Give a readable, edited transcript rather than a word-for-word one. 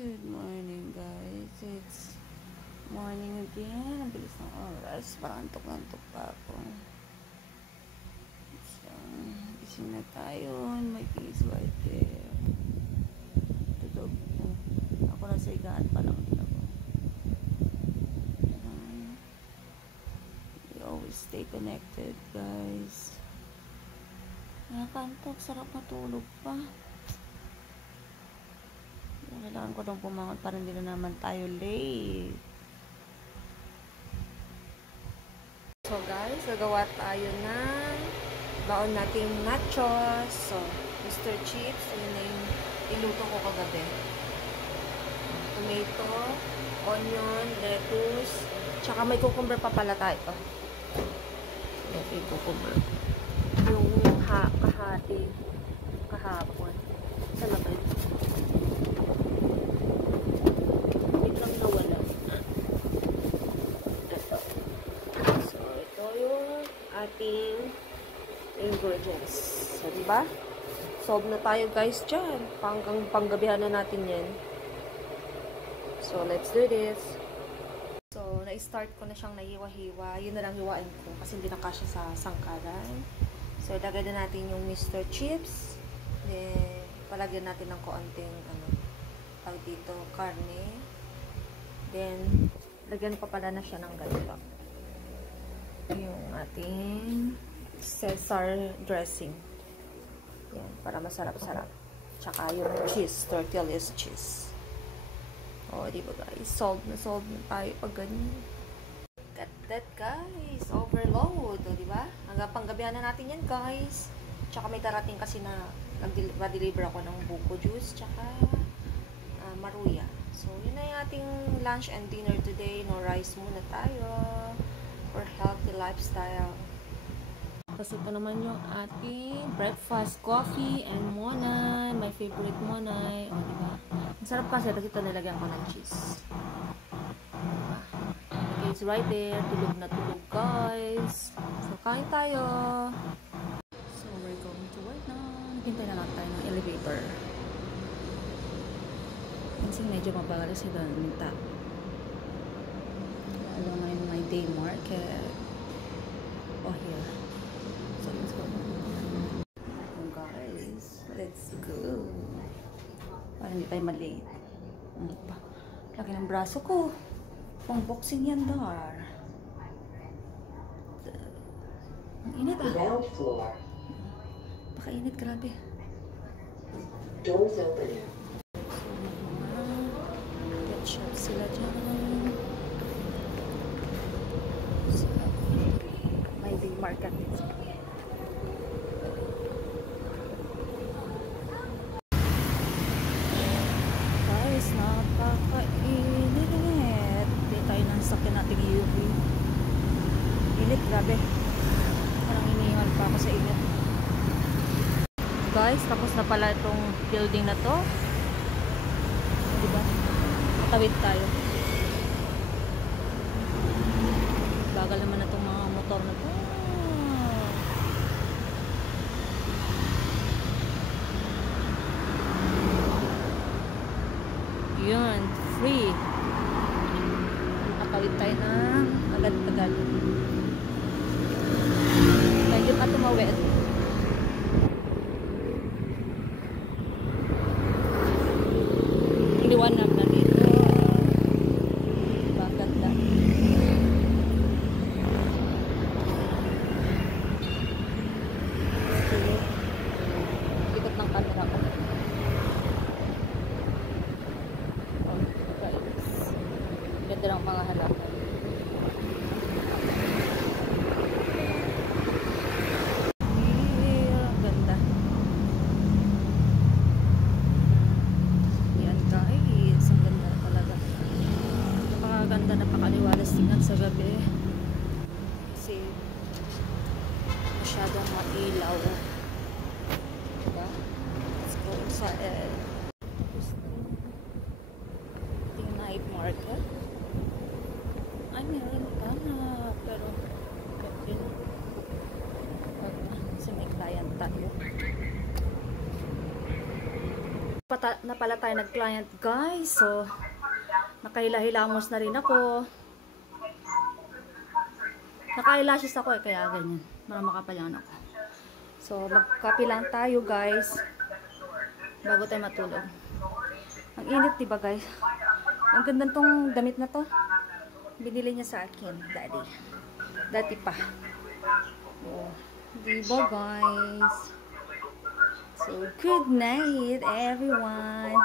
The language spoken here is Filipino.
Good morning, guys. It's morning again. Ang bilis ng oras. Parang antok-antok pa ako. So, gising na tayo. My kids right there. Tutog na. Ako nasa higaan pa lang din ako. We always stay connected, guys. Nakakantok. Sarap matulog pa. Kailangan ko nang pumangon para hindi na naman tayo late. So guys, gagawa tayo ng baon nating nachos. So, Mr. Chips, yun na yung iluto ko kagabi. Tomato, onion, lettuce, tsaka may cucumber pa pala tayo. Ito yung cucumber. Yung kahati, kahapon. Saan na ba yun? Ating ingredients. So, diba? Solve na tayo, guys, dyan. Panggabihan na natin yan. So, let's do this. So, na-start ko na siyang nahiwa-hiwa. Yun na lang hiwain ko kasi hindi na kasya sa sangkalan. So, lagay na natin yung Mr. Chips. Then, palagyan natin ng konting, tawag dito, karne. Then, lagyan pa pala na siya ng ganito. Yung ating Caesar dressing. Yan, para masarap-sarap. Tsaka yung cheese, tortillas cheese. O, diba guys? Solve na tayo pag ganyan. Got that, guys. Overload. O, diba? Hanggang panggabihan na natin yan, guys. Tsaka may darating kasi na nag-deliver ako ng buko juice, tsaka maruya. So, yun na yung ating lunch and dinner today. No rice muna tayo. For healthy lifestyle. Kasi ito naman yung ating breakfast, coffee, and monay. My favorite monay. O, diba? Ang sarap kasi ito nilagyan ko ng cheese. Diba? Okay, it's right there. Tulog na tulog, guys. So, kain tayo. So, we're going to work na. Hintay na lang tayo ng elevator. Kasi medyo mabagal si Donita. Alam mo yung my day market. Oh, here. So, let's go. Oh, guys. Let's go. Para hindi tayo malate. Ano pa? Laki ng braso ko. Pang boxing yan, dar. Ang init, ah. Paka-init, grabe. Doors open. So, ketchup sila dyan. Market. Guys, napaka-init. Hindi tayo nang sakyan nating UV. Init, grabe. Parang inihingal pa ako sa init. Guys, tapos na pala itong building na to. Diba? Matawid tayo. Bagal naman na itong mga motor na to. Yun, free. Nakawid tayo ng agad-agad. Medyo pa tumawid. Liwanag na dito. Bakit na? Ikot ng camera ko. Ganda ng mga halaman. Ganda. Yan guys. Ang ganda talaga. Napakaganda, napakaliwalas tingnan sa gabi. Kasi masyadong mailaw. Diba? Let's go inside. Yung night market. Ay, meron pa na. Pero, kasi may client tayo. Na pala tayo nag-client guys. So, nakahila-hilamos na rin ako. Naka-eyelashes ako kaya ganyan. Para makapalangan ako. So, magkape lang tayo guys. Bago tayo matulog. Ang init diba guys? Ang ganda tong damit na to. Binili niya sa akin, daddy. Dati pa. Oh, diba guys? So, good night everyone.